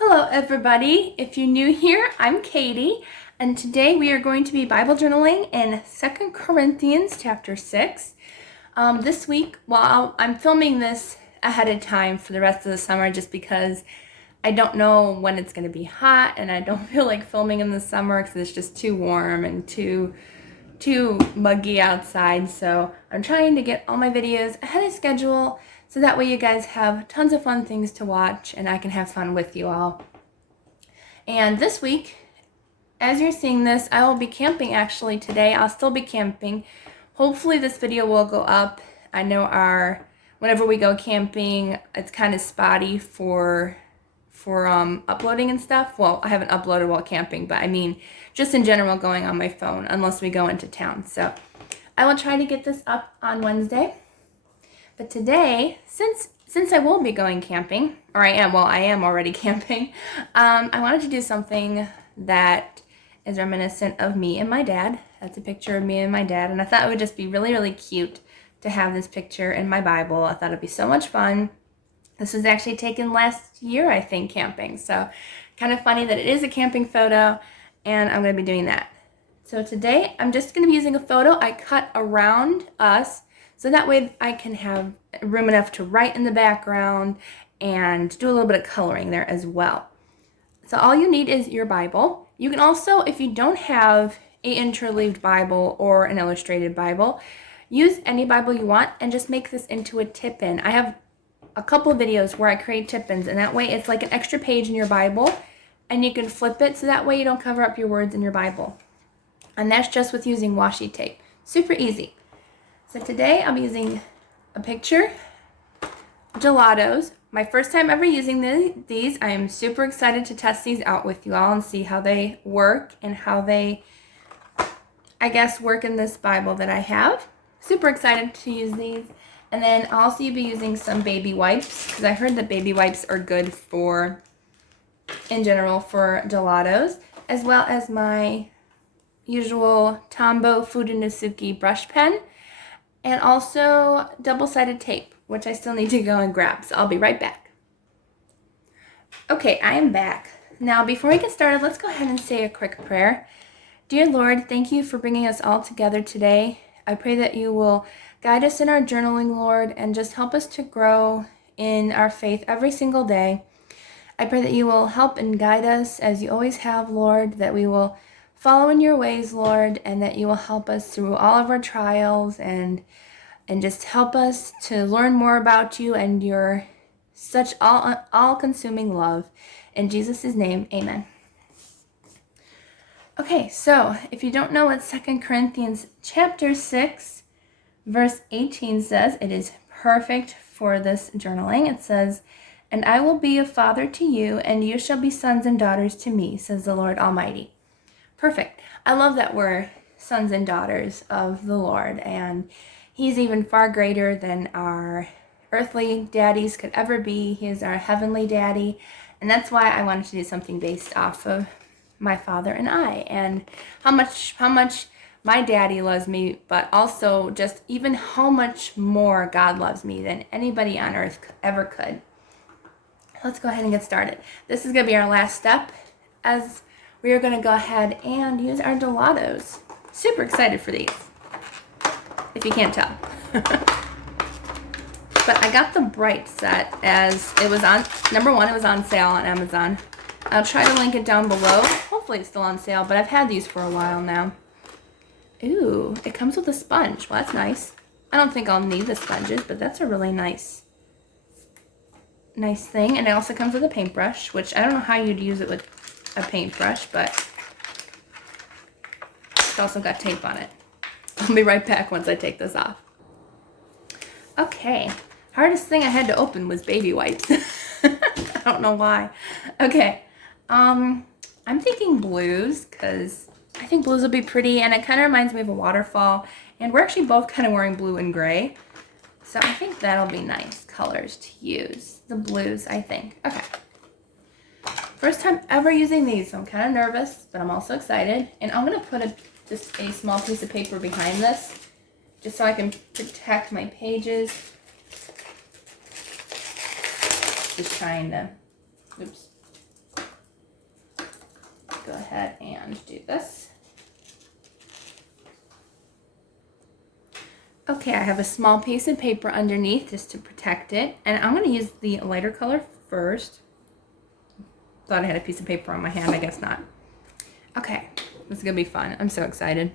Hello everybody, if you're new here, I'm Katie, and today we are going to be Bible journaling in 2 Corinthians chapter 6. This week, I'm filming this ahead of time for the rest of the summer just because I don't know when it's going to be hot and I don't feel like filming in the summer because it's just too warm and too muggy outside. So I'm trying to get all my videos ahead of schedule so that way you guys have tons of fun things to watch and I can have fun with you all. And this week, as you're seeing this, I will be camping actually today. I'll still be camping. Hopefully this video will go up. I know whenever we go camping, it's kind of spotty for uploading and stuff. Well, I haven't uploaded while camping, but I mean just in general going on my phone unless we go into town. So I will try to get this up on Wednesday. But today, since I will be going camping, or I am already camping, I wanted to do something that is reminiscent of me and my dad. That's a picture of me and my dad, and I thought it would just be really, really cute to have this picture in my Bible. I thought it'd be so much fun. This was actually taken last year, I think, camping. So kind of funny that it is a camping photo, and I'm going to be doing that. So today, I'm just going to be using a photo I cut around us, so that way I can have room enough to write in the background and do a little bit of coloring there as well. So all you need is your Bible. You can also, if you don't have an interleaved Bible or an illustrated Bible, use any Bible you want and just make this into a tip-in. I have a couple of videos where I create tip-ins, and that way it's like an extra page in your Bible and you can flip it so that way you don't cover up your words in your Bible. And that's just with using washi tape. Super easy. So today I'll be using a picture, Gelatos. My first time ever using these. I am super excited to test these out with you all and see how they work and how they, I guess, work in this Bible that I have. Super excited to use these. And then I'll also be using some baby wipes because I heard that baby wipes are good in general for Gelatos, as well as my usual Tombow Fudenosuke brush pen. And also double-sided tape, which I still need to go and grab, so I'll be right back. Okay, I am back. Now, before we get started, let's go ahead and say a quick prayer. Dear Lord, thank you for bringing us all together today. I pray that you will guide us in our journaling, Lord, and just help us to grow in our faith every single day. I pray that you will help and guide us as you always have, Lord, that we will follow in your ways, Lord, and that you will help us through all of our trials and just help us to learn more about you and your such all-consuming love. In Jesus' name, amen. Okay, so if you don't know what 2 Corinthians chapter 6, verse 18 says, it is perfect for this journaling. It says, "And I will be a father to you, and you shall be sons and daughters to me, says the Lord Almighty." Perfect. I love that we're sons and daughters of the Lord, and he's even far greater than our earthly daddies could ever be. He is our heavenly daddy, and that's why I wanted to do something based off of my father and I, and how much my daddy loves me, but also just even how much more God loves me than anybody on earth ever could. Let's go ahead and get started. This is going to be our last step as we are going to go ahead and use our Gelatos. Super excited for these, if you can't tell. But I got the bright set as it was on, number one, it was on sale on Amazon. I'll try to link it down below. Hopefully it's still on sale, but I've had these for a while now. Ooh, it comes with a sponge. Well, that's nice. I don't think I'll need the sponges, but that's a really nice thing. And it also comes with a paintbrush, which I don't know how you'd use it with a paintbrush, but it's also got tape on it. I'll be right back once I take this off. Okay, hardest thing I had to open was baby wipes. I don't know why. Okay, I'm thinking blues because I think blues will be pretty, and it kind of reminds me of a waterfall, and we're actually both kind of wearing blue and gray, so I think that'll be nice colors to use. The blues, I think. Okay. First time ever using these, so I'm kind of nervous, but I'm also excited. And I'm going to put just a small piece of paper behind this, just so I can protect my pages. Just trying to, oops, go ahead and do this. Okay, I have a small piece of paper underneath just to protect it. And I'm going to use the lighter color first. Thought I had a piece of paper on my hand, I guess not. Okay, this is going to be fun. I'm so excited.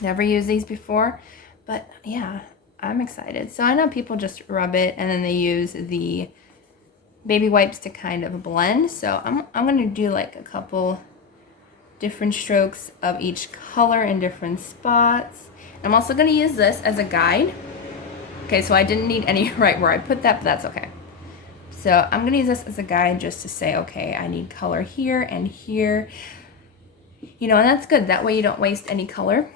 Never used these before, but yeah, I'm excited. So I know people just rub it and then they use the baby wipes to kind of blend. So I'm going to do like a couple different strokes of each color in different spots. I'm also going to use this as a guide. Okay, so I didn't need any right where I put that, but that's okay. So I'm going to use this as a guide just to say, okay, I need color here and here. You know, and that's good. That way you don't waste any color.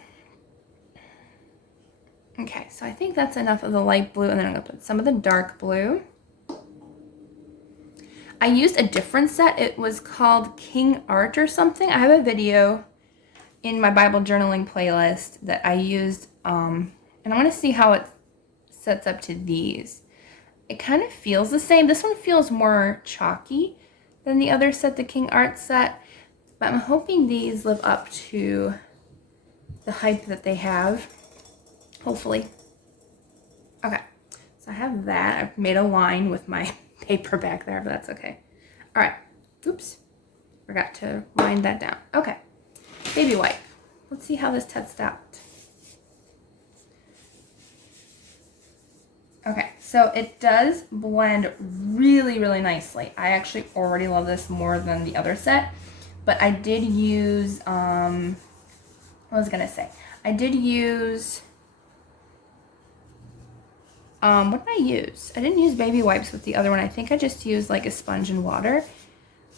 Okay, so I think that's enough of the light blue, and then I'm going to put some of the dark blue. I used a different set. It was called King Art or something. I have a video in my Bible journaling playlist that I used, and I want to see how it sets up to these. It kind of feels the same. This one feels more chalky than the other set, the King Art set, but I'm hoping these live up to the hype that they have. Hopefully. Okay, so I have that. I've made a line with my paper back there, but that's okay. All right, oops, forgot to wind that down. Okay, baby wipe. Let's see how this tests out. Okay, so it does blend really, really nicely. I actually already love this more than the other set, but I did use, what was I gonna say? I did use, what did I use? I didn't use baby wipes with the other one. I think I just used like a sponge and water.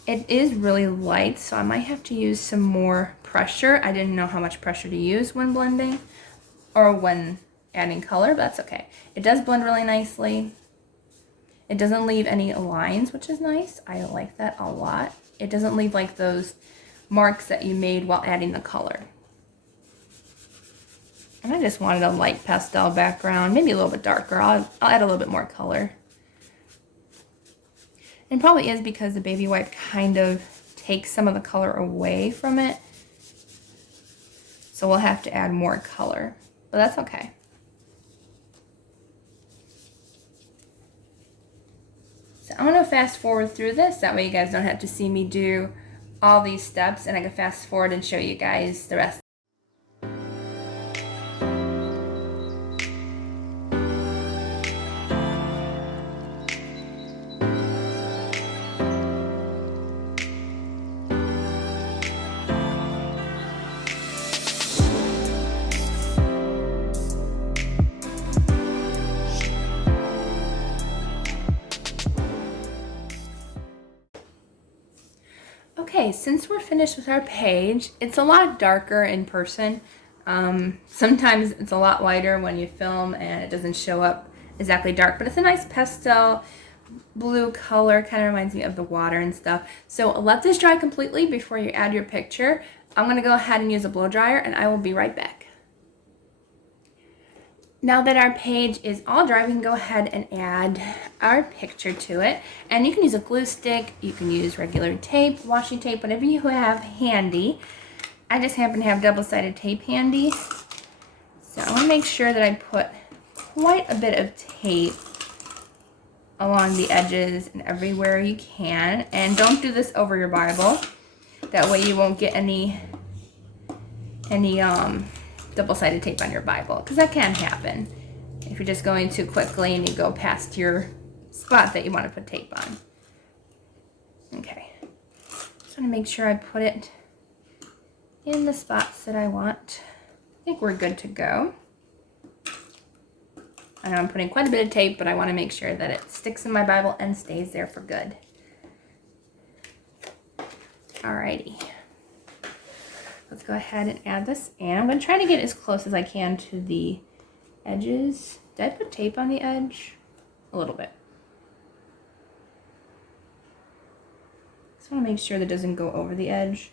It is really light, so I might have to use some more pressure. I didn't know how much pressure to use when blending or when adding color, but that's okay. It does blend really nicely. It doesn't leave any lines, which is nice. I like that a lot. It doesn't leave like those marks that you made while adding the color. And I just wanted a light pastel background, maybe a little bit darker. I'll add a little bit more color. And probably is because the baby wipe kind of takes some of the color away from it. So we'll have to add more color, but that's okay. So I'm going to fast forward through this. That way you guys don't have to see me do all these steps, and I can fast forward and show you guys the rest. Okay, since we're finished with our page, it's a lot darker in person. Sometimes it's a lot lighter when you film and it doesn't show up exactly dark, but it's a nice pastel blue color, kind of reminds me of the water and stuff. So let this dry completely before you add your picture. I'm going to go ahead and use a blow dryer and I will be right back. Now that our page is all dry, we can go ahead and add our picture to it. And you can use a glue stick, you can use regular tape, washi tape, whatever you have handy. I just happen to have double-sided tape handy. So I want to make sure that I put quite a bit of tape along the edges and everywhere you can. And don't do this over your Bible. That way you won't get any double-sided tape on your Bible, because that can happen if you're just going too quickly and you go past your spot that you want to put tape on. Okay, just want to make sure I put it in the spots that I want. I think we're good to go. I know I'm putting quite a bit of tape, but I want to make sure that it sticks in my Bible and stays there for good. Alrighty. Let's go ahead and add this in. I'm going to try to get as close as I can to the edges. Did I put tape on the edge? A little bit. Just want to make sure that it doesn't go over the edge.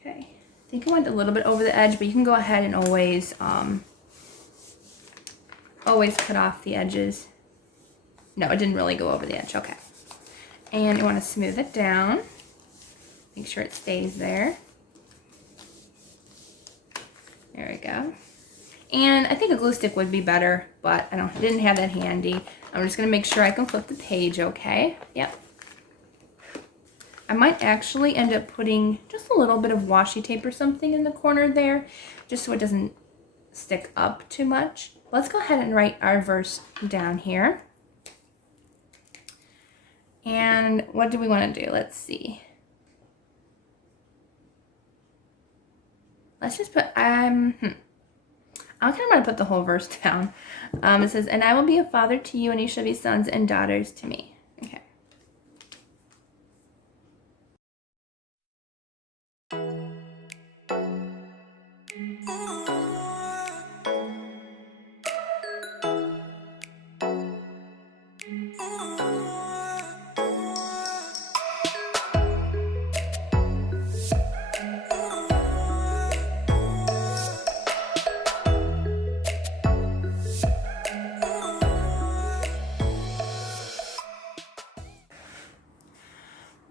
Okay. I think I went a little bit over the edge, but you can go ahead and always cut off the edges. No, it didn't really go over the edge. Okay. And you want to smooth it down. Make sure it stays there. There we go. And I think a glue stick would be better, but I didn't have that handy. I'm just going to make sure I can flip the page, okay? Yep. I might actually end up putting just a little bit of washi tape or something in the corner there, just so it doesn't stick up too much. Let's go ahead and write our verse down here. And what do we want to do? Let's see. Let's just put, I'm kind of going to put the whole verse down. It says, and I will be a father to you, and you shall be sons and daughters to me. Okay.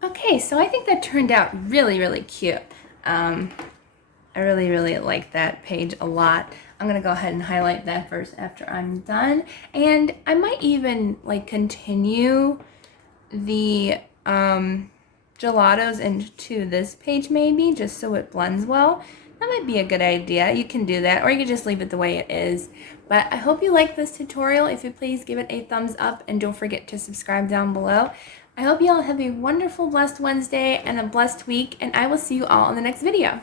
Okay, so I think that turned out really, really cute. I really, really like that page a lot. I'm gonna go ahead and highlight that verse after I'm done. And I might even like continue the gelatos into this page maybe, just so it blends well. That might be a good idea. You can do that, or you can just leave it the way it is. But I hope you like this tutorial. If you please give it a thumbs up, and don't forget to subscribe down below. I hope you all have a wonderful, blessed Wednesday and a blessed week, and I will see you all in the next video.